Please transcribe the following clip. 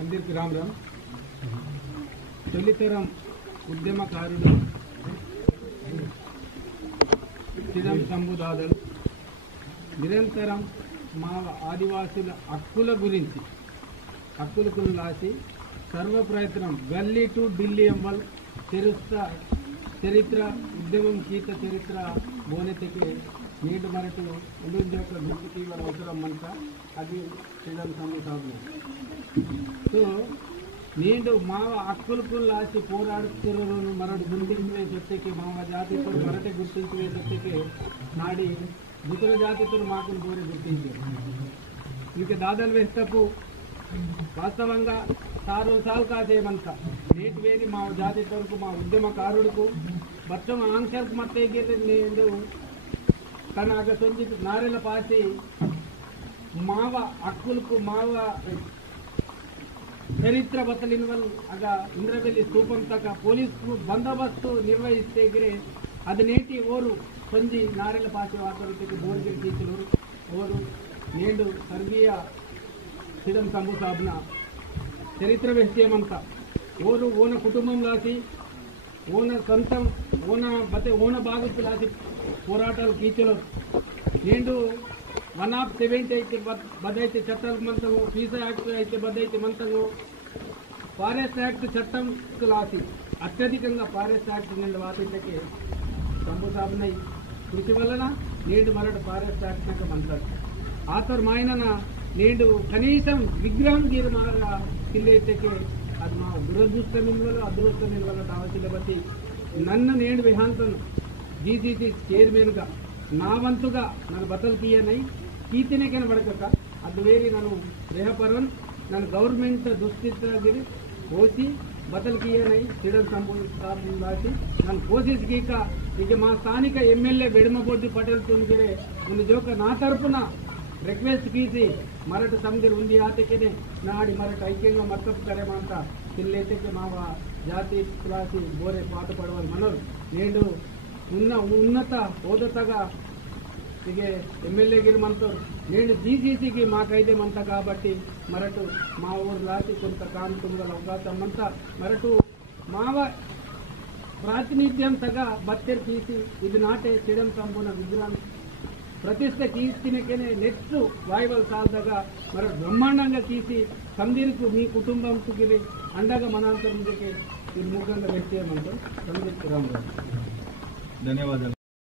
అందరికీ రామ్ రామ్. తొలితరం ఉద్యమకారుడు చిదం శంభుదాదలు నిరంతరం మా ఆదివాసుల హక్కుల గురించి హక్కులకు రాసి సర్వ ప్రయత్నం గల్లీ టు ఢిల్లీ ఎంబల్ చరిత్ర ఉద్యమం గీత చరిత్ర బోనెతికి నీటి మరటి ఉద్యోగ గుర్తుకి వాళ్ళ అవసరం అంట అది చిదం శంభు సాగు. సో నేను మా హక్కులకు రాసి పోరాడుతున్న మరటి గుర్తించి వేసొచ్చేకి మా జాతితో మరటి గుర్తించి వేసొచ్చేకి నాడి దుతుల జాతితో మాకు కోరి గుర్తించారు. ఇంక దాదాలు వేస్తకు వాస్తవంగా సారు కాసేమంతా నేటి వేది మా జాతితో మా ఉద్యమకారుడుకు మొత్తం ఆంక్షలకు మత్తేకి నేను కనుక సొంచి నారెల పాసి మావ హక్కులకు మావ చరిత్ర బతలిన వాళ్ళు ఆಗ ఇంద్రవెల్లి ಸ್ತೂಪం తక పోలీసు బందోబస్తు నిర్వహిస్తే అది నేటి ఓరు కొంజి నారెల పాసి వాతావరణకి బోర్గిరి టీచరు ఓరు నేడు స్వర్గీయ చిదం శంభు సాబ్న చరిత్ర విషయమంతా ఓరు ఓన కుటుంబం లాసి ఓన సొంతం ఓన బాగుత్తు లాసి పోరాటాలు కీచలు నేడు 170 అయితే బద్దయితే చట్టాలకు మంతము పీసా యాక్ట్ అయితే బద్దయితే మంతము ఫారెస్ట్ యాక్ట్ చట్టంకు లాసి అత్యధికంగా ఫారెస్ట్ యాక్ట్ నిండు వాటికి శంభు సాబునై కృషి వలన నేడు మరొక ఫారెస్ట్ యాక్ట్ నాకు మంతాడు ఆతర్ మాయన నేడు కనీసం విగ్రహం గీరమాగా కిల్లెట్టకి అది మా దురదృష్టం వల్ల అదృష్టం వల్ల కావాల్సిన బట్టి నన్ను నేడు విహాంతను జీసీసీ చైర్మన్గా నా వంతుగా నన్ను బతలు తీయనై కీర్తినే కనబడక అది వేరి నన్ను రేహపరన్ నన్ను గవర్నమెంట్ దుస్థితిగిరి పోసి బతలు తీయనై చిదం శంభు రాసి నన్ను పోసేసి గీక ఇక మా స్థానిక ఎమ్మెల్యే బెడమబొడ్డి పటేల్ తొంగిరే ఉన్న జోక నా తరపున రిక్వెస్ట్ గీసి మరట సమితి ఉంది ఆతకేనే నాడి మరట ఐక్యంగా మత్తపు కరేమంత పిల్లైతే మా జాతి రాసి బోరే పాట పడవాలి మనోరు నేడు ఉన్నత హోదతగా ఇక ఎమ్మెల్యే గిరి మంతారు నేను జీసీసీకి మాకైతే మంత కాబట్టి మరటు మా ఊరు రాసి కొంత కాంతుల అవకాశం అంతా మరటు మావ ప్రాతినిధ్యం తగా బత్తెరు తీసి ఇది నాటే చిదం శంభున విగ్రహం ప్రతిష్ట తీసినకేనే నెక్స్ట్ వాయువల్ సాల్దగా మరి బ్రహ్మాండంగా తీసి సందీర్కు మీ కుటుంబంకి అండగా మనంతరం ఇది ముఖ్యంగా వ్యక్తి ఏమంటారు సందీప్ రామ్. ధన్యవాదాలు.